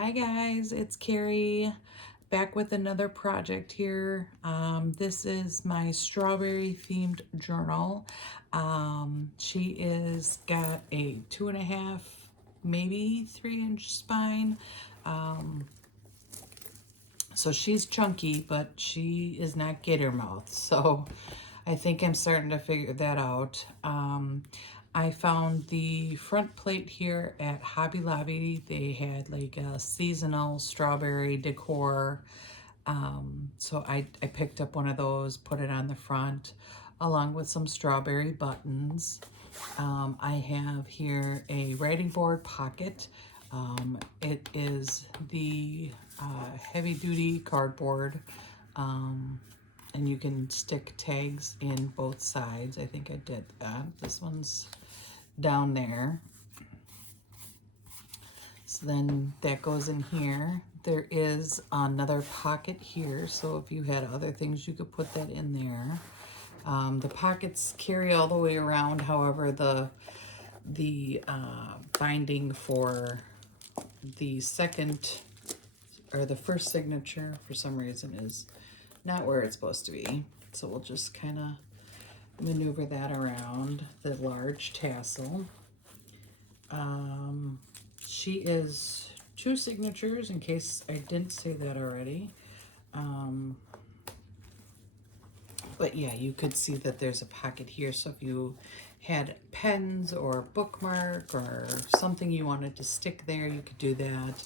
Hi guys, it's Carrie back with another project here. This is my strawberry themed journal. She is got a 2.5, maybe 3-inch spine. Um, so she's chunky, but she is not gator mouth. So I think I'm starting to figure that out. I found the front plate here at Hobby Lobby. They had like a seasonal strawberry decor. So I picked up one of those, put it on the front, along with some strawberry buttons. I have here a writing board pocket. It is the heavy duty cardboard. And you can stick tags in both sides. I think I did that. This one's down there. So then that goes in here. There is another pocket here, so if you had other things, you could put that in there. The pockets carry all the way around. However, the binding for the second or the first signature for some reason is not where it's supposed to be. So we'll just kind of maneuver that around. The large tassel. She is 2 signatures, in case I didn't say that already. But yeah, you could see that there's a pocket here. So if you had pens or bookmark or something you wanted to stick there, you could do that.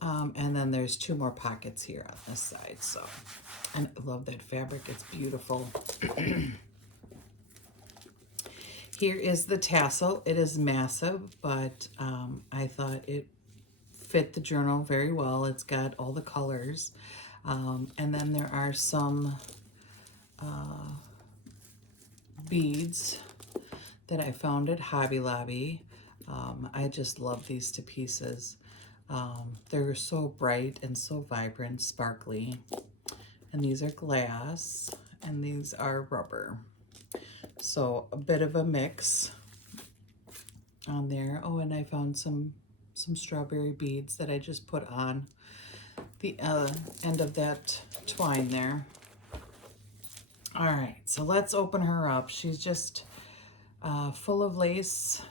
And then there's 2 more pockets here on this side. So, and I love that fabric. It's beautiful. Here is the tassel. It is massive, but I thought it fit the journal very well. It's got all the colors. And then there are some beads that I found at Hobby Lobby. I just love these to pieces. They're so bright and so vibrant, sparkly. And these are glass, and these are rubber. So a bit of a mix on there. Oh, and I found some strawberry beads that I just put on the end of that twine there. All right, so let's open her up. She's just full of lace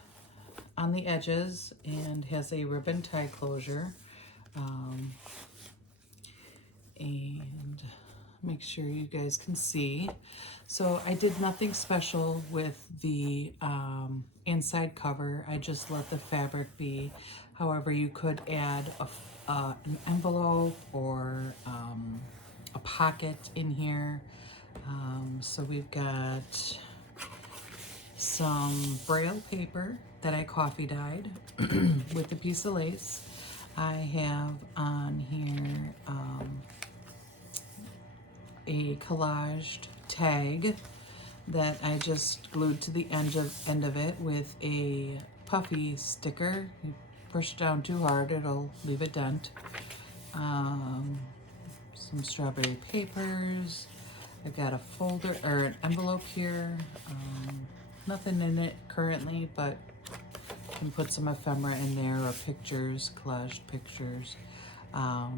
on the edges and has a ribbon tie closure. And make sure you guys can see. So I did nothing special with the inside cover. I just let the fabric be. However, you could add an envelope or a pocket in here. So we've got some braille paper that I coffee dyed with a piece of lace. I have on here a collaged tag that I just glued to the end of it with a puffy sticker. You push it down too hard, it'll leave a dent. Some strawberry papers. I've got a folder or an envelope here. Nothing in it currently, but you can put some ephemera in there or pictures, collaged pictures. I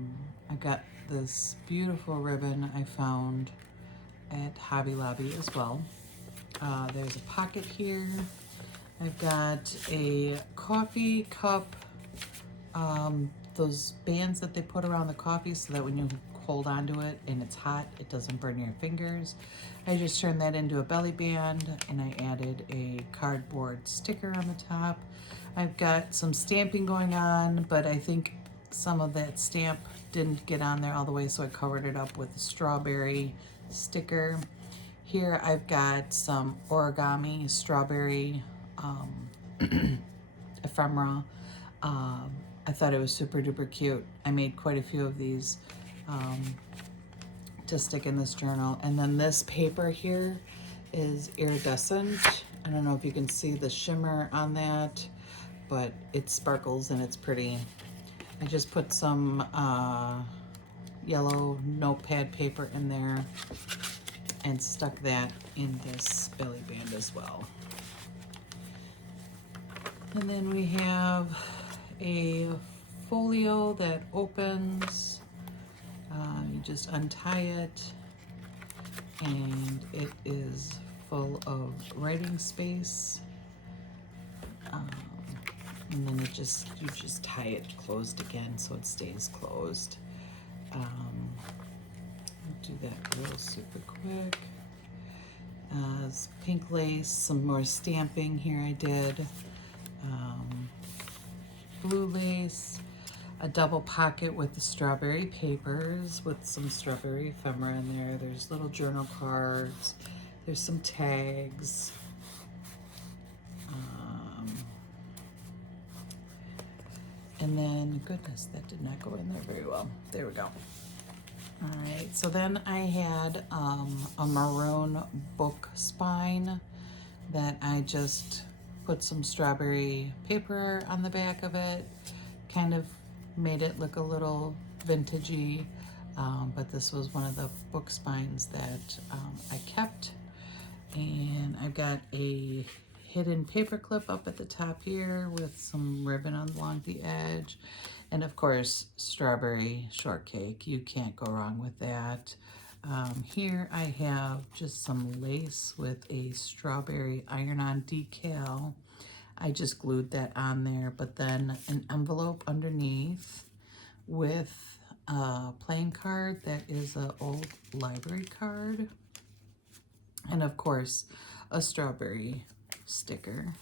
got this beautiful ribbon I found at Hobby Lobby as well. There's a pocket here. I've got a coffee cup, those bands that they put around the coffee so that when you hold onto it and it's hot, it doesn't burn your fingers. I just turned that into a belly band and I added a cardboard sticker on the top. I've got some stamping going on, but I think some of that stamp didn't get on there all the way, so I covered it up with a strawberry sticker. Here I've got some origami strawberry ephemera. I thought it was super duper cute. I made quite a few of these to stick in this journal. And then this paper here is iridescent. I don't know if you can see the shimmer on that, but it sparkles and it's pretty. I just put some yellow notepad paper in there and stuck that in this belly band as well. And then we have a folio that opens. You just untie it, and it is full of writing space. And then you just tie it closed again so it stays closed. I'll do that real super quick. Pink lace, some more stamping here I did. Blue lace, a double pocket with the strawberry papers with some strawberry ephemera in there. There's little journal cards. There's some tags. And then, goodness, that did not go in there very well. There we go. All right, so then I had a maroon book spine that I just put some strawberry paper on the back of it, kind of made it look a little vintagey, but this was one of the book spines that I kept. And I've got a hidden paper clip up at the top here with some ribbon along the edge. And of course, strawberry shortcake. You can't go wrong with that. Here I have just some lace with a strawberry iron-on decal. I just glued that on there, but then an envelope underneath with a playing card that is an old library card. And of course, a strawberry sticker.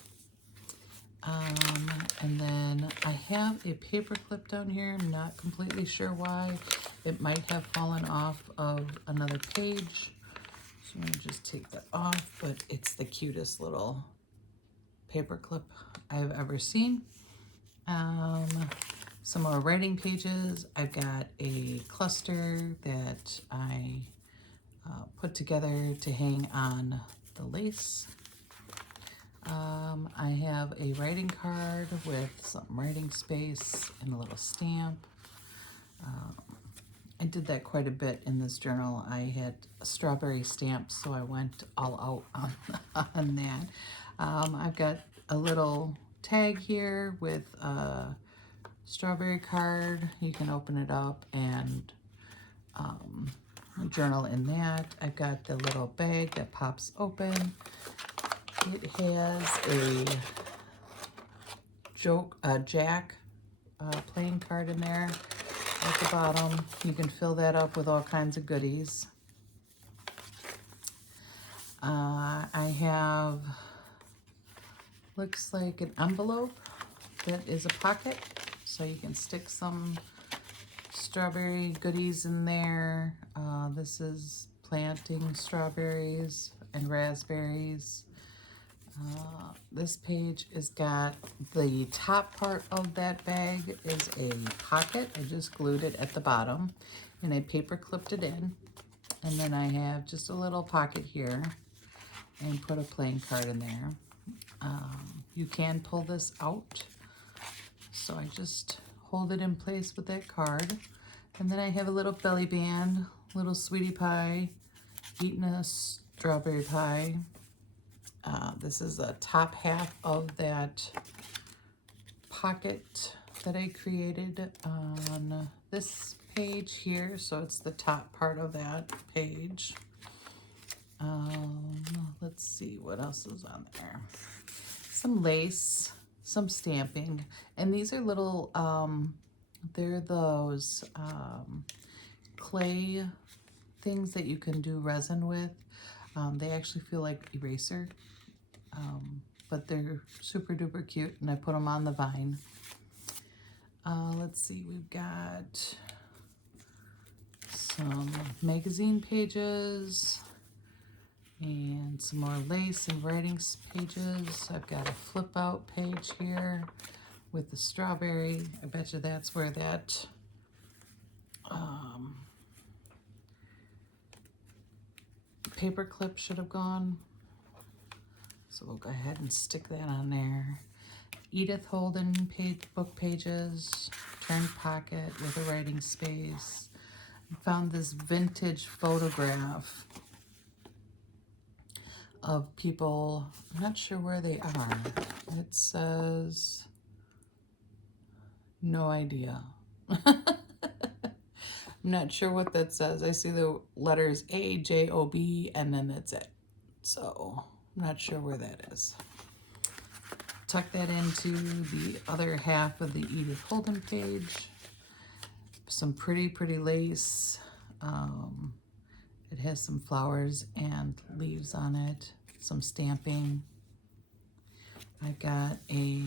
And then I have a paper clip down here. I'm not completely sure why. It might have fallen off of another page. So I'm gonna just take that off, but it's the cutest little paper clip I've ever seen. Some more writing pages. I've got a cluster that I put together to hang on the lace. I have a writing card with some writing space and a little stamp. I did that quite a bit in this journal. I had strawberry stamps, so I went all out on that. I've got a little tag here with a strawberry card. You can open it up and journal in that. I've got the little bag that pops open. It has a Jack playing card in there at the bottom. You can fill that up with all kinds of goodies. I have, looks like an envelope that is a pocket, so you can stick some strawberry goodies in there. This is planting strawberries and raspberries. This page has got the top part of that bag is a pocket. I just glued it at the bottom and I paper clipped it in. And then I have just a little pocket here and put a playing card in there. You can pull this out. So I just hold it in place with that card. And then I have a little belly band, little sweetie pie, eating a strawberry pie. This is the top half of that pocket that I created on this page here. So it's the top part of that page. Let's see what else is on there. Some lace, some stamping, and these are little, they're those clay things that you can do resin with. They actually feel like eraser. But they're super duper cute, and I put them on the vine. Let's see, we've got some magazine pages and some more lace and writing pages. I've got a flip out page here with the strawberry. I bet you that's where that paper clip should have gone. So we'll go ahead and stick that on there. Edith Holden book pages, turned pocket with a writing space. I found this vintage photograph of people, I'm not sure where they are. It says No idea. I'm not sure what that says. I see the letters A, J, O, B, and then that's it. So I'm not sure where that is. Tuck that into the other half of the Edith Holden page. Some pretty, pretty lace. It has some flowers and leaves on it. Some stamping. I've got a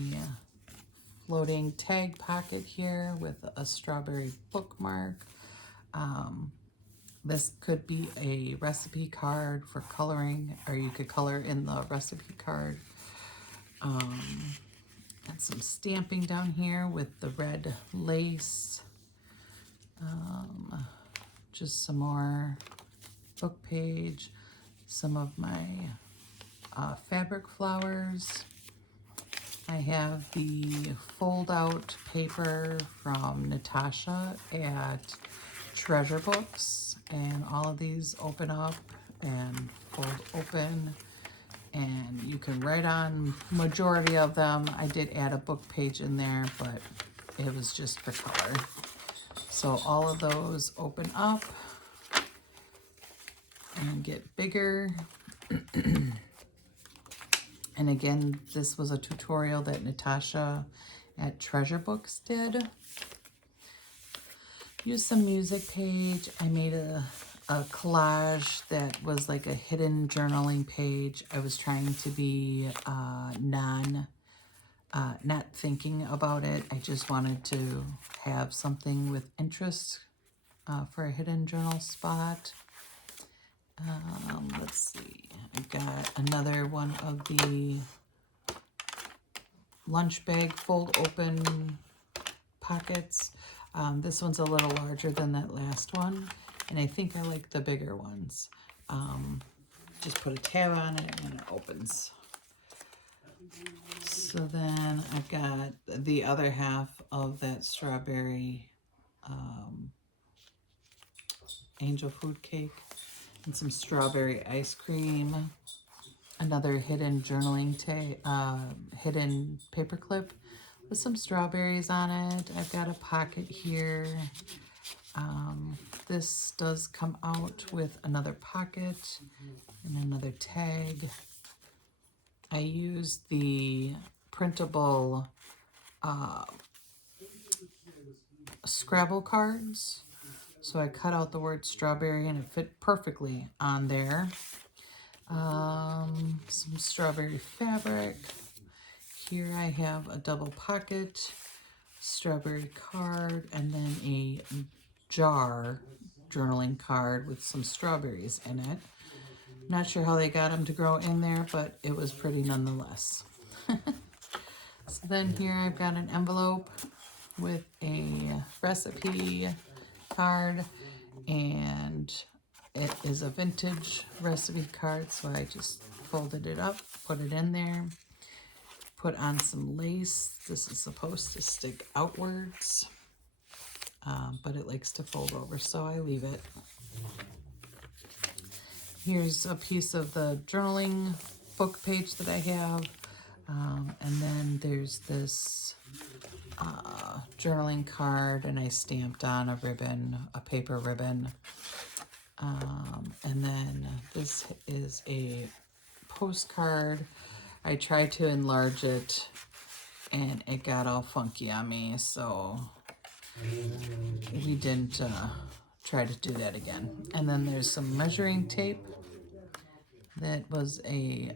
floating tag pocket here with a strawberry bookmark. This could be a recipe card for coloring, or you could color in the recipe card. And some stamping down here with the red lace. Just some more book page. Some of my fabric flowers. I have the fold-out paper from Natasha at Treasure Books, and all of these open up and fold open, and you can write on majority of them. I did add a book page in there, but it was just for color. So all of those open up and get bigger. And again, this was a tutorial that Natasha at Treasure Books did. Use some music page. I made a collage that was like a hidden journaling page. I was trying to be not thinking about it. I just wanted to have something with interest for a hidden journal spot. Let's see. I've got another one of the lunch bag fold open pockets. This one's a little larger than that last one, and I think I like the bigger ones. Just put a tab on it and it opens. So then I've got the other half of that strawberry angel food cake and some strawberry ice cream. Another hidden journaling hidden paper clip with some strawberries on it. I've got a pocket here. This does come out with another pocket and another tag. I used the printable Scrabble cards. So I cut out the word strawberry and it fit perfectly on there. Some strawberry fabric. Here I have a double pocket, strawberry card, and then a jar journaling card with some strawberries in it. Not sure how they got them to grow in there, but it was pretty nonetheless. So then here I've got an envelope with a recipe card, and it is a vintage recipe card, so I just folded it up, put it in there, put on some lace. This is supposed to stick outwards, but it likes to fold over, so I leave it. Here's a piece of the journaling book page that I have, and then there's this journaling card, and I stamped on a ribbon, a paper ribbon. And then this is a postcard. I tried to enlarge it and it got all funky on me, so we didn't try to do that again. And then there's some measuring tape that was a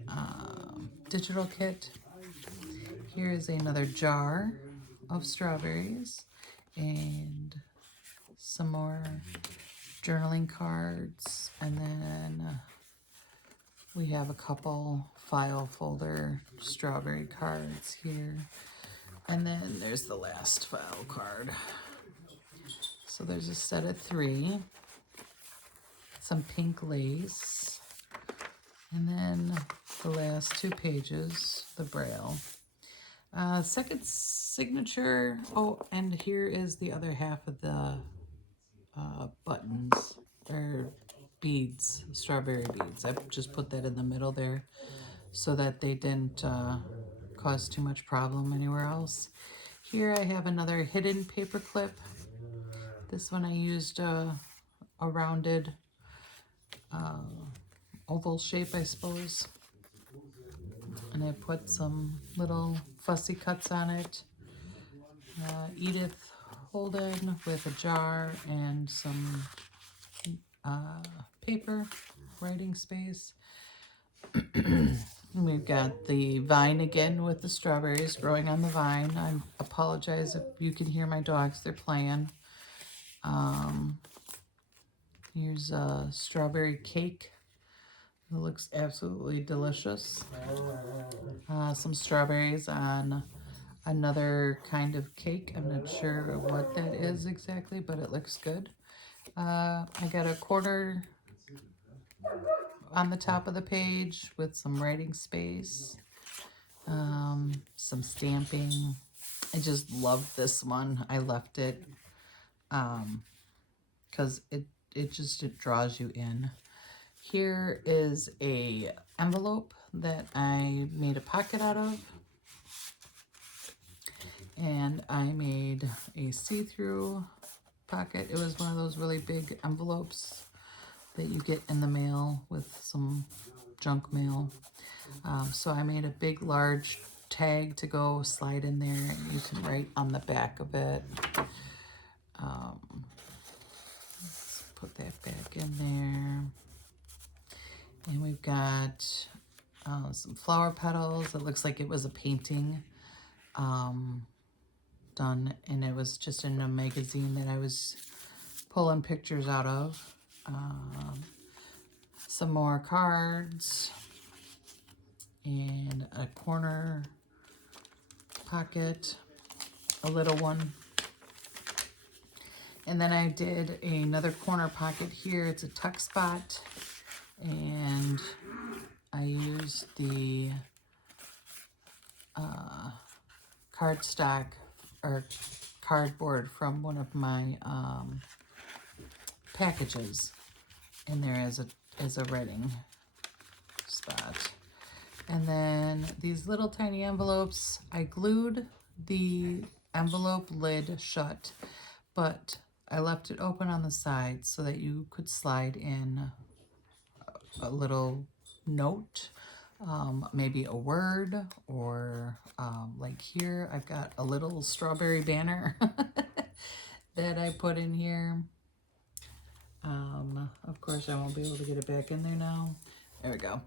digital kit. Here is another jar of strawberries and some more journaling cards, and then we have a couple file folder strawberry cards here, and then there's the last file card. So there's a set of 3, some pink lace, and then the last 2 pages, the Braille. Second signature. Oh, and here is the other half of the buttons, or beads, strawberry beads. I just put that in the middle there so that they didn't cause too much problem anywhere else. Here I have another hidden paper clip. This one I used a rounded oval shape, I suppose. And I put some little fussy cuts on it. Edith Holden with a jar and some paper, writing space. We've got the vine again with the strawberries growing on the vine. I apologize if you can hear my dogs, they're playing. Here's a strawberry cake. It looks absolutely delicious. Some strawberries on another kind of cake. I'm not sure what that is exactly, but it looks good. I got a quarter on the top of the page with some writing space, some stamping. I just love this one. I left it because it draws you in. Here is a envelope that I made a pocket out of, and I made a see-through pocket. It was one of those really big envelopes that you get in the mail with some junk mail. So I made a big large tag to go slide in there, and you can write on the back of it. Let's put that back in there. And we've got some flower petals. It looks like it was a painting done, and it was just in a magazine that I was pulling pictures out of. Some more cards and a corner pocket, a little one. And then I did another corner pocket here. It's a tuck spot, and I used the cardstock or cardboard from one of my packages in there as a writing spot. And then these little tiny envelopes, I glued the envelope lid shut, but I left it open on the side so that you could slide in a little note, maybe a word, or like here I've got a little strawberry banner that I put in here. Of course I won't be able to get it back in there now. There we go.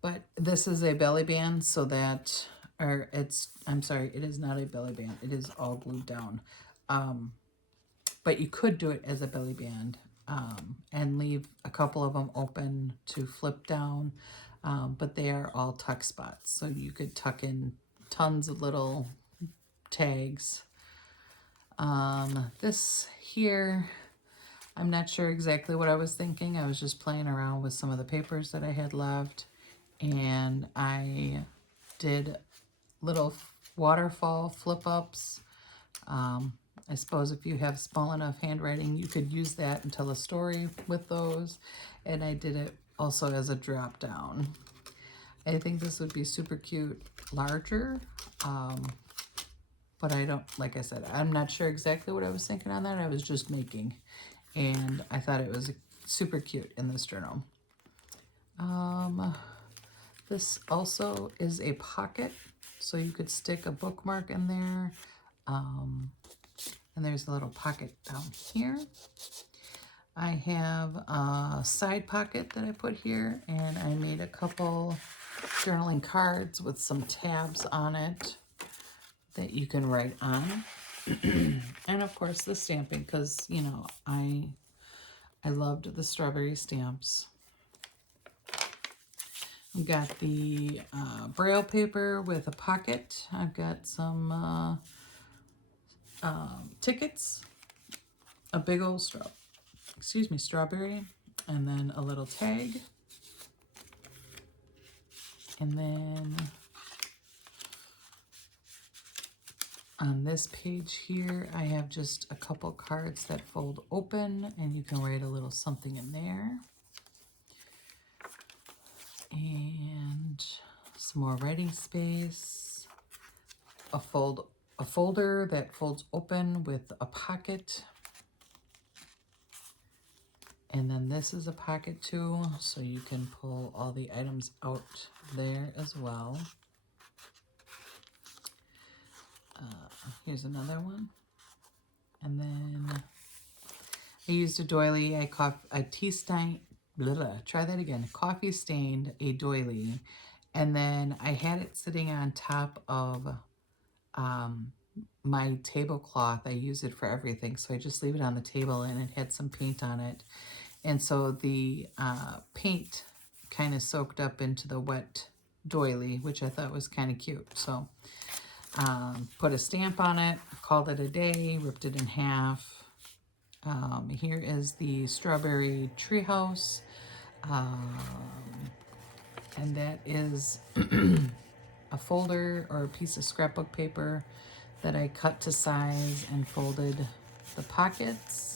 But this is a belly band, so that, or I'm sorry, it is not a belly band. It is all glued down. But you could do it as a belly band and leave a couple of them open to flip down. But they are all tuck spots, so you could tuck in tons of little tags. This here, I'm not sure exactly what I was thinking. I was just playing around with some of the papers that I had left, and I did little waterfall flip-ups. I suppose if you have small enough handwriting, you could use that and tell a story with those. And I did it also as a drop down. I think this would be super cute larger, but I don't, like I said, I'm not sure exactly what I was thinking on that. I was just making, and I thought it was super cute in this journal. This also is a pocket, so you could stick a bookmark in there. And there's a little pocket down here. I have a side pocket that I put here, and I made a couple journaling cards with some tabs on it that you can write on. And of course the stamping, because you know I loved the strawberry stamps. I've got the Braille paper with a pocket. I've got some tickets, a big old strawberry, and then a little tag. And then on this page here, I have just a couple cards that fold open, and you can write a little something in there. And some more writing space, a fold a folder that folds open with a pocket. And then this is a pocket too, so you can pull all the items out there as well. Here's another one. And then I used a doily. I tea stained, try that again. Coffee stained a doily. And then I had it sitting on top of my tablecloth. I use it for everything. So I just leave it on the table, and it had some paint on it. And so the paint kind of soaked up into the wet doily, which I thought was kind of cute. So put a stamp on it, called it a day, ripped it in half. Here is the strawberry treehouse. And that is a folder or a piece of scrapbook paper that I cut to size and folded the pockets.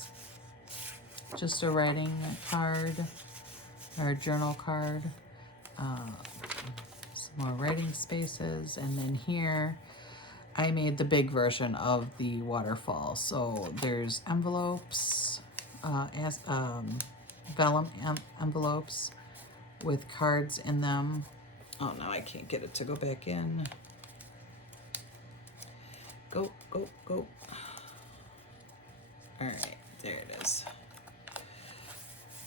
Just a writing card or a journal card. Some more writing spaces. And then here I made the big version of the waterfall. So there's envelopes, vellum envelopes with cards in them. Oh, no, I can't get it to go back in. Go, go, go. All right, there it is.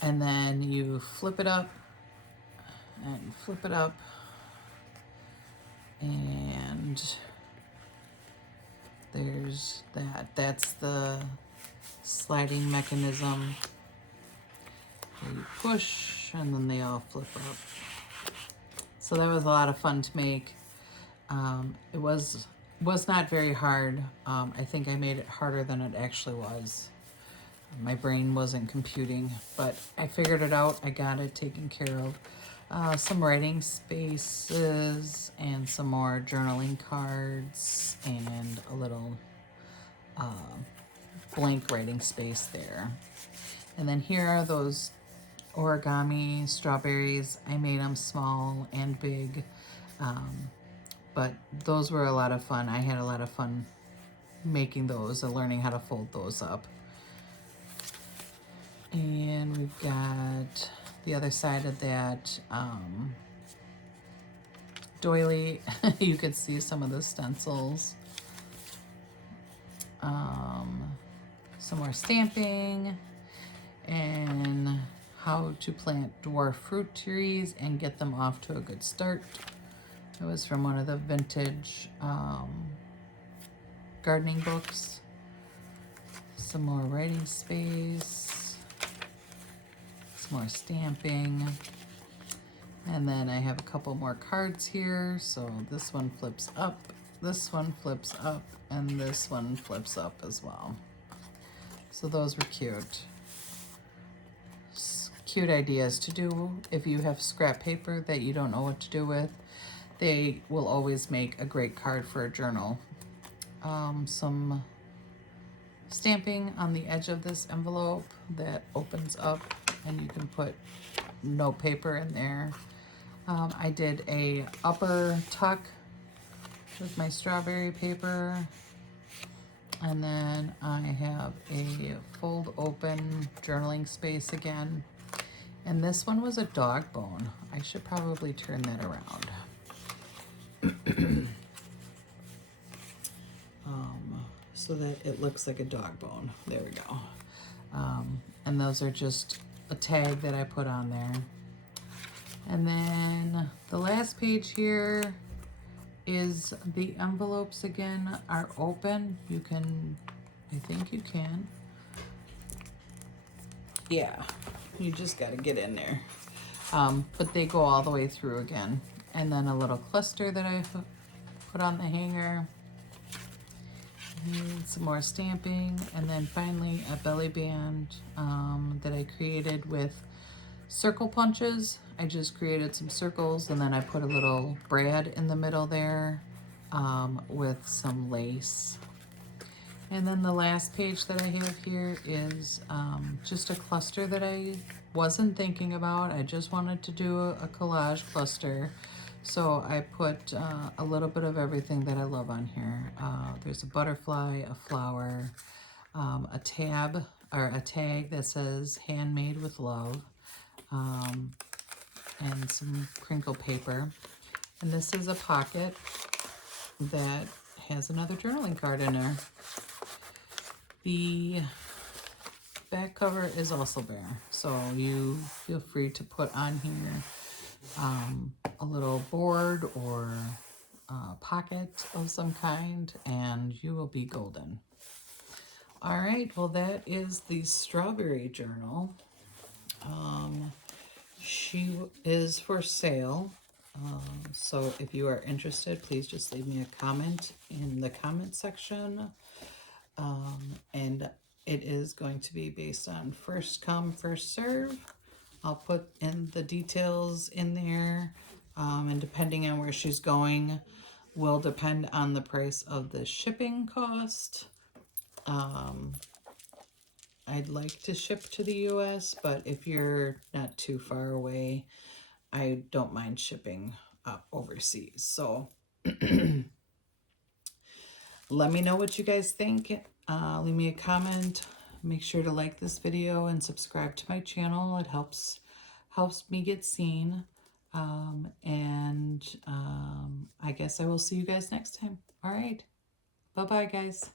And then you flip it up and flip it up. And there's that. That's the sliding mechanism. You push, and then they all flip up. So that was a lot of fun to make. It was not very hard. I think I made it harder than it actually was. My brain wasn't computing, but I figured it out. I got it taken care of. Some writing spaces and some more journaling cards and a little blank writing space there. And then here are those origami strawberries. I made them small and big, but those were a lot of fun. I had a lot of fun making those and learning how to fold those up. And we've got the other side of that doily. You could see some of the stencils. Some more stamping and how to plant dwarf fruit trees and get them off to a good start. It was from one of the vintage gardening books. Some more writing space, some more stamping, and then I have a couple more cards here. So this one flips up, this one flips up, and this one flips up as well. So those were cute. Cute ideas to do if you have scrap paper that you don't know what to do with. They will always make a great card for a journal. Some stamping on the edge of this envelope that opens up, and you can put note paper in there. I did a upper tuck with my strawberry paper, and then I have a fold open journaling space again. And this one was a dog bone. I should probably turn that around. So that it looks like a dog bone. There we go. And those are just a tag that I put on there. And then the last page here is the envelopes again are open. You can, I think you can. Yeah, you just got to get in there. But they go all the way through again. And then a little cluster that I put on the hanger. And some more stamping. And then finally a belly band that I created with circle punches. I just created some circles, and then I put a little brad in the middle there with some lace. And then the last page that I have here is just a cluster that I wasn't thinking about. I just wanted to do a collage cluster. So I put a little bit of everything that I love on here. There's a butterfly, a flower, a tab or a tag that says handmade with love, and some crinkle paper. And this is a pocket that has another journaling card in there. The back cover is also bare, so you feel free to put on here a little board or pocket of some kind, and you will be golden. All right, well, that is the strawberry journal. She is for sale. So if you are interested, please just leave me a comment in the comment section. And it is going to be based on first come, first serve. I'll put in the details in there, and depending on where she's going will depend on the price of the shipping cost. I'd like to ship to the US, but if you're not too far away, I don't mind shipping overseas. So let me know what you guys think. Leave me a comment. Make sure to like this video and subscribe to my channel. It helps me get seen. I guess I will see you guys next time. All right. Bye-bye, guys.